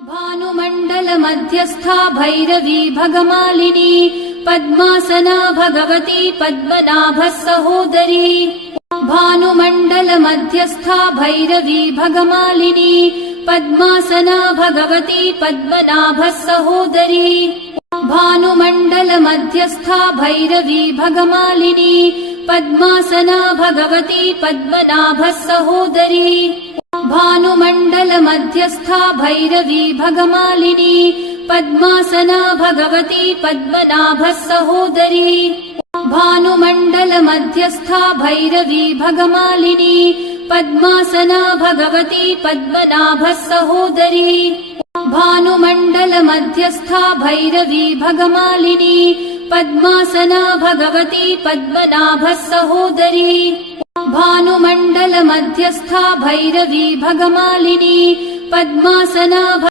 भानुमण्डल मध्यस्था भैरवी भगमालिनी पद्मासना भगवती पद्मनाभः सहोदरी। भानुमण्डल मध्यस्था भैरवी भगमालिनी पद्मासना भगवती पद्मनाभः सहोदरी। भानुमण्डल मध्यस्था भैरवी भगमालिनी पद्मासना भगवती पद्मनाभः सहोदरी। भानुमण्डल मध्यस्था भैरवी भगमालिनी पद्मासना भगवती पद्मनाभः सहोदरी। भानुमण्डल मध्यस्था भैरवी भगमालिनी पद्मासना भगवती पद्मनाभः सहोदरी। भानुमण्डल मध्यस्था भैरवी भगमालिनी पद्मासना भगवती पद्मनाभः सहोदरी। भानुमण्डल मध्यस्था भैरवी भगमालिनी पद्मासना